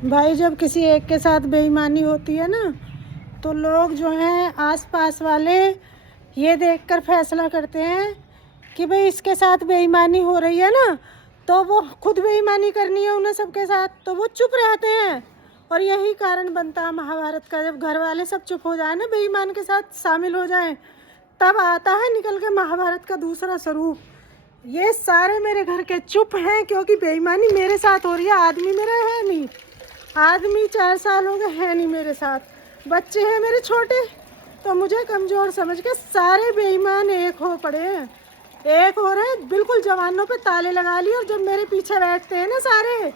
भाई जब किसी एक के साथ बेईमानी होती है ना, तो लोग जो हैं आस-पास वाले ये देखकर फैसला करते हैं कि भाई इसके साथ बेईमानी हो रही है ना, तो वो खुद बेईमानी करनी है उन्हें सबके साथ, तो वो चुप रहते हैं। और यही कारण बनता है महाभारत का, जब घर वाले सब चुप हो जाए ना, बेईमान के साथ शामिल हो जाएं, तब आता है निकल के महाभारत का दूसरा स्वरूप। ये सारे मेरे घर के चुप हैं क्योंकि बेईमानी मेरे साथ हो रही है। आदमी मेरा है नहीं, आदमी 4 साल हो गए है नहीं मेरे साथ, बच्चे हैं मेरे छोटे, तो मुझे कमज़ोर समझ के सारे बेईमान एक हो पड़े हैं, एक हो रहे हैं, बिल्कुल जवानों पे ताले लगा लिए। और जब मेरे पीछे बैठते हैं ना सारे,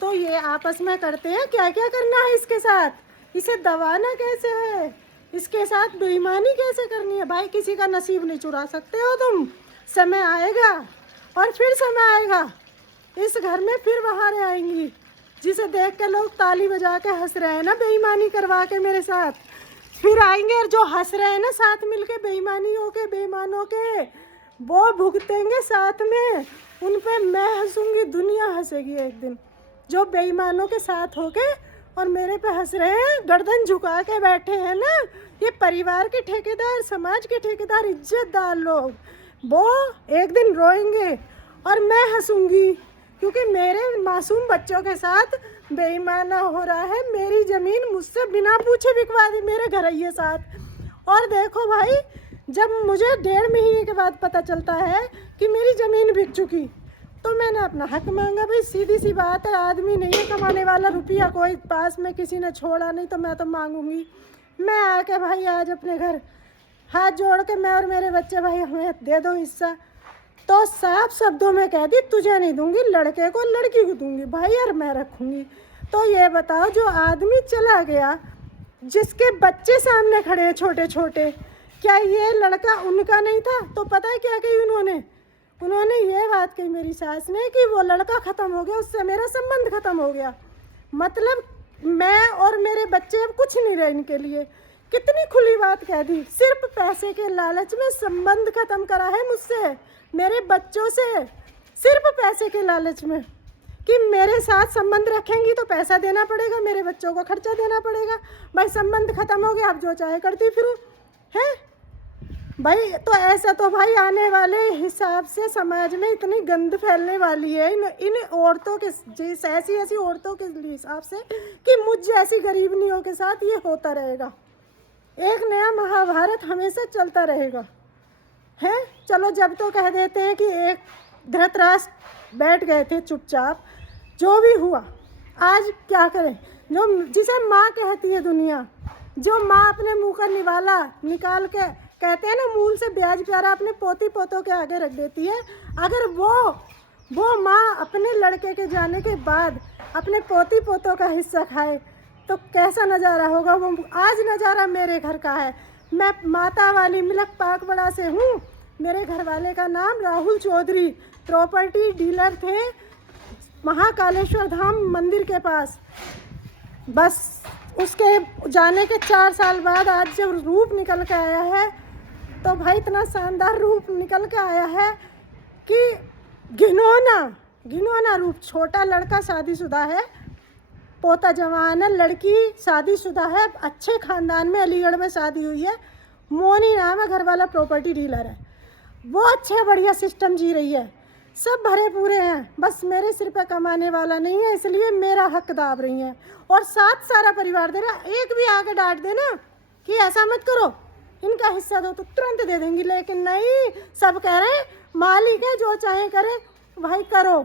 तो ये आपस में करते हैं क्या क्या करना है इसके साथ, इसे दबाना कैसे है, इसके साथ बेईमानी कैसे करनी है। भाई किसी का नसीब नहीं चुरा सकते हो तुम, समय आएगा और फिर समय आएगा, इस घर में फिर बाहर आएंगी, जिसे देख के लोग ताली बजा के हंस रहे हैं ना बेईमानी करवा के मेरे साथ, फिर आएंगे और जो हंस रहे हैं ना साथ मिलके बेईमानियों के बेईमानों के, वो भुगतेंगे साथ में। उन पे मैं हंसूंगी, दुनिया हंसेगी एक दिन। जो बेईमानों के साथ होके और मेरे पे हंस रहे हैं, गर्दन झुका के बैठे हैं ना, ये परिवार के ठेकेदार, समाज के ठेकेदार, इज्जतदार लोग, वो एक दिन रोएंगे और मैं हंसूंगी, क्योंकि मेरे मासूम बच्चों के साथ बेईमाना हो रहा है। मेरी ज़मीन मुझसे बिना पूछे बिकवा दी मेरे घरैये साथ। और देखो भाई, जब मुझे 1.5 महीने के बाद पता चलता है कि मेरी ज़मीन बिक चुकी, तो मैंने अपना हक मांगा। भाई सीधी सी बात है, आदमी नहीं है कमाने वाला, रुपया कोई पास में किसी ने छोड़ा नहीं, तो मैं तो मांगूंगी। मैं आके भाई आज अपने घर हाथ जोड़ के मैं और मेरे बच्चे, भाई हमें दे दो हिस्सा, तो साफ शब्दों में कह दी तुझे नहीं दूंगी, लड़के को लड़की को दूंगी भाई, यार मैं रखूंगी। तो ये बताओ, जो आदमी चला गया, जिसके बच्चे सामने खड़े हैं छोटे छोटे, क्या ये लड़का उनका नहीं था? तो पता है क्या कही उन्होंने ये बात कही मेरी सास ने कि वो लड़का ख़त्म हो गया, उससे मेरा संबंध ख़त्म हो गया। मतलब मैं और मेरे बच्चे अब कुछ नहीं रहे इनके लिए। कितनी खुली बात कह दी, सिर्फ पैसे के लालच में संबंध ख़त्म करा है मुझसे, मेरे बच्चों से, सिर्फ पैसे के लालच में, कि मेरे साथ संबंध रखेंगी तो पैसा देना पड़ेगा, मेरे बच्चों को खर्चा देना पड़ेगा। भाई संबंध ख़त्म हो गया, अब जो चाहे करती फिरूँ है भाई। तो ऐसा तो भाई आने वाले हिसाब से समाज में इतनी गंद फैलने वाली है इन औरतों के, जिस ऐसी औरतों के हिसाब से, कि मुझ जैसी गरीबनियों के साथ ये होता रहेगा। एक नया महाभारत हमेशा चलता रहेगा है। चलो जब तो कह देते हैं कि एक धृतराष्ट्र बैठ गए थे चुपचाप, जो भी हुआ, आज क्या करें। जो जिसे माँ कहती है दुनिया, जो माँ अपने मुंह का निवाला निकाल के, कहते हैं ना मूल से ब्याज प्यारा, अपने पोती पोतों के आगे रख देती है, अगर वो माँ अपने लड़के के जाने के बाद अपने पोती पोतों का हिस्सा खाए, तो कैसा नज़ारा होगा। वो आज नज़ारा मेरे घर का है। मैं माता वाली मिलक पाकबड़ा से हूँ। मेरे घर वाले का नाम राहुल चौधरी, प्रॉपर्टी डीलर थे महाकालेश्वर धाम मंदिर के पास। बस उसके जाने के 4 साल बाद आज जब रूप निकल के आया है, तो भाई इतना शानदार रूप निकल के आया है कि घिनौना रूप। छोटा लड़का शादीशुदा है, पोता जवान है, लड़की शादीशुदा है, अच्छे ख़ानदान में, अलीगढ़ में शादी हुई है, मोनी नाम है, घर वाला प्रॉपर्टी डीलर है। वो अच्छा बढ़िया सिस्टम जी रही है, सब भरे पूरे हैं, बस मेरे सिर पे कमाने वाला नहीं है, इसलिए मेरा हक दाब रही हैं। और साथ सारा परिवार दे रहा। एक भी आके डांट देना कि ऐसा मत करो, इनका हिस्सा दो, तो तुरंत दे देंगी। लेकिन नहीं, सब कह रहे हैं मालिक है, जो चाहे करे। भाई करो,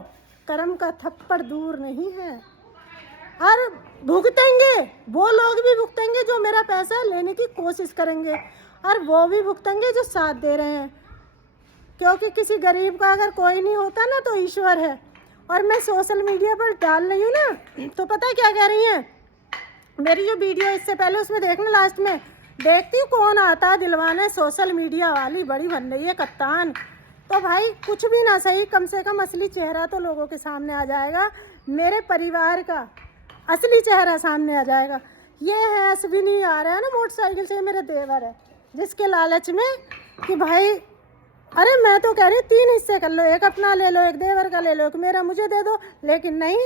कर्म का थप्पड़ दूर नहीं है। और भुगतेंगे, वो लोग भी भुगतेंगे जो मेरा पैसा लेने की कोशिश करेंगे, और वो भी भुगतेंगे जो साथ दे रहे हैं, क्योंकि किसी गरीब का अगर कोई नहीं होता ना, तो ईश्वर है। और मैं सोशल मीडिया पर डाल रही हूँ ना, तो पता है क्या कह रही हैं, मेरी जो वीडियो इससे पहले उसमें देखना, लास्ट में देखती हूँ कौन आता है दिलवाने, सोशल मीडिया वाली बड़ी बन रही है कप्तान। तो भाई कुछ भी ना सही, कम से कम असली चेहरा तो लोगों के सामने आ जाएगा, मेरे परिवार का असली चेहरा सामने आ जाएगा। ये है अश्विनी, आ रहा है ना मोटरसाइकिल से, मेरे देवर है, जिसके लालच में कि भाई, अरे मैं तो कह रही 3 हिस्से कर लो, एक अपना ले लो, एक देवर का ले लो, एक मेरा मुझे दे दो। लेकिन नहीं,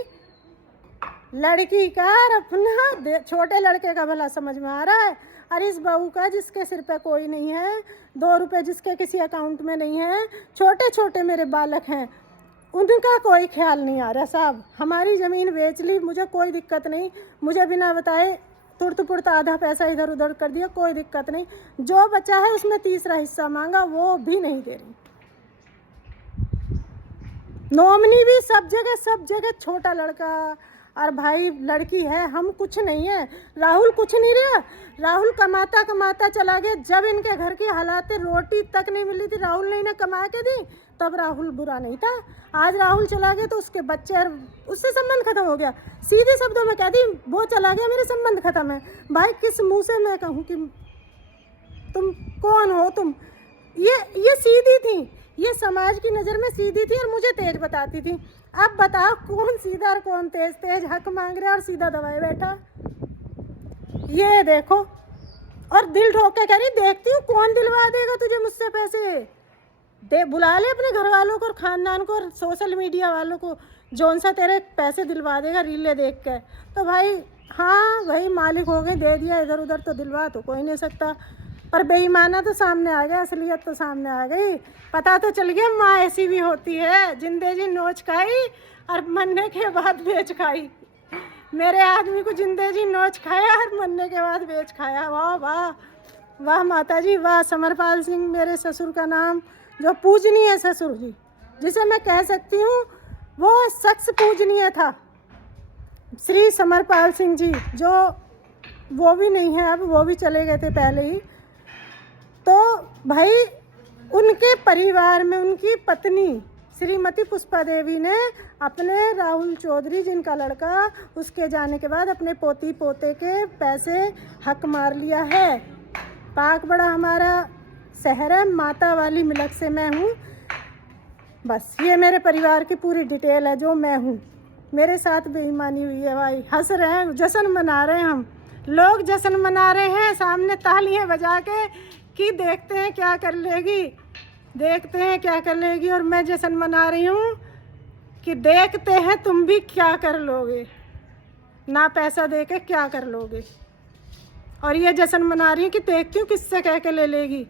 लड़की का और अपना छोटे लड़के का भला समझ में आ रहा है, और इस बहू का जिसके सिर पे कोई नहीं है, 2 रुपए जिसके किसी अकाउंट में नहीं है, छोटे छोटे मेरे बालक हैं, उनका कोई ख्याल नहीं आ रहा। साहब हमारी ज़मीन बेच ली, मुझे कोई दिक्कत नहीं, मुझे बिना बताए तुरत पुरत आधा पैसा इधर उधर कर दिया, कोई दिक्कत नहीं। जो बचा है उसमें तीसरा हिस्सा मांगा, वो भी नहीं दे रही। नॉमिनी भी सब जगह छोटा लड़का, और भाई लड़की है, हम कुछ नहीं है। राहुल कुछ नहीं रहा, राहुल कमाता कमाता चला गया। जब इनके घर की हालात रोटी तक नहीं मिली थी, राहुल ने इन्हें कमा के दी, तब राहुल बुरा नहीं था। आज राहुल चला गया तो उसके बच्चे और उससे संबंध खत्म हो गया। सीधे शब्दों में कहती, वो चला गया मेरे संबंध खत्म है। भाई किस मुंह से मैं कहूँ कि तुम कौन हो तुम? ये सीधी थी, ये समाज की नज़र में सीधी थी और मुझे तेज बताती थी। अब बताओ कौन सीधा और कौन तेज? तेज हक मांग रहा और सीधा दबाए बैठा। ये देखो, और दिल ठोक के कह रही, देखती हूँ कौन दिलवा देगा तुझे मुझसे पैसे। दे बुला ले अपने घर वालों को और ख़ानदान को और सोशल मीडिया वालों को, जौन सा तेरे पैसे दिलवा देगा रीलें देख के। तो भाई हाँ भाई मालिक हो गए, दे दिया, इधर उधर तो दिलवा तो कोई नहीं सकता। पर बेईमाना तो सामने आ गया, असलियत तो सामने आ गई। पता तो चल गया माँ ऐसी भी होती है, जिंदे जी नोच खाई और मरने के बाद बेच खाई। मेरे आदमी को जिंदे जी नोच खाया और मरने के बाद बेच खाया। वाह वाह वाह माता जी वाह। समरपाल सिंह मेरे ससुर का नाम, जो पूजनीय ससुर जी, जिसे मैं कह सकती हूँ वो शख्स पूजनीय था, श्री समरपाल सिंह जी, जो वो भी नहीं है अब, वो भी चले गए थे पहले ही। तो भाई उनके परिवार में उनकी पत्नी श्रीमती पुष्पा देवी ने अपने राहुल चौधरी, जिनका लड़का, उसके जाने के बाद अपने पोती पोते के पैसे हक मार लिया है। पाक बड़ा हमारा शहर है, माता वाली मिलक से मैं हूँ। बस ये मेरे परिवार की पूरी डिटेल है, जो मैं हूँ। मेरे साथ बेईमानी हुई है भाई। हंस रहे हैं, जश्न मना रहे हैं, हम लोग जश्न मना रहे हैं सामने तालियां बजा के कि देखते हैं क्या कर लेगी, देखते हैं क्या कर लेगी। और मैं जश्न मना रही हूँ कि देखते हैं तुम भी क्या कर लोगे, ना पैसा दे के क्या कर लोगे। और ये जश्न मना रही हूँ कि देखती हूँ किससे कह के ले लेगी।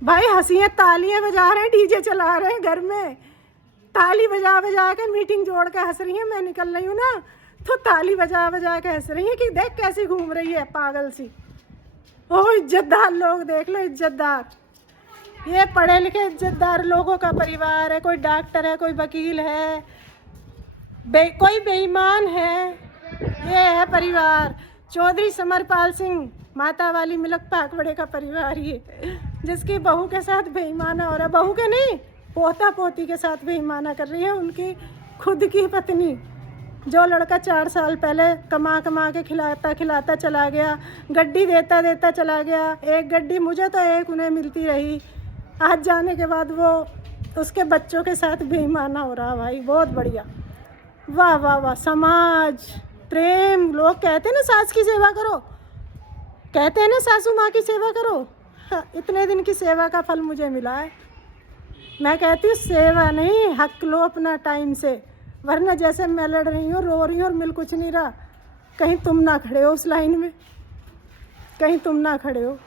भाई हंसियाँ, तालियां बजा रहे हैं, डीजे चला रहे हैं घर में, ताली बजा बजा के मीटिंग जोड़ के हंस रही है। मैं निकल रही हूँ ना तो ताली बजा बजा के हंस रही है कि देख कैसी घूम रही है पागल सी। ओ इज्जतदार लोग देख लो, इज्जतदार, ये पढ़े लिखे इज्जतदार लोगों का परिवार है। कोई डॉक्टर है, कोई वकील है, कोई बेईमान है। ये है परिवार चौधरी समरपाल सिंह, माता वाली मिलक पाकबड़े का परिवार, ये जिसकी बहू के साथ बेईमाना हो रहा है। बहू के नहीं, पोता पोती के साथ बेईमाना कर रही है उनकी खुद की पत्नी। जो लड़का 4 साल पहले कमा कमा के खिलाता खिलाता चला गया, गड्डी देता देता चला गया, एक गड्डी मुझे तो एक उन्हें मिलती रही, आज जाने के बाद वो उसके बच्चों के साथ बेईमाना हो रहा। भाई बहुत बढ़िया, वाह वाह वाह। समाज प्रेम, लोग कहते हैं ना सास की सेवा करो, कहते हैं ना सासू माँ की सेवा करो। हाँ, इतने दिन की सेवा का फल मुझे मिला है। मैं कहती हूँ सेवा नहीं, हक लो अपना टाइम से, वरना जैसे मैं लड़ रही हूँ, रो रही हूँ और मिल कुछ नहीं रहा। कहीं तुम ना खड़े हो उस लाइन में, कहीं तुम ना खड़े हो।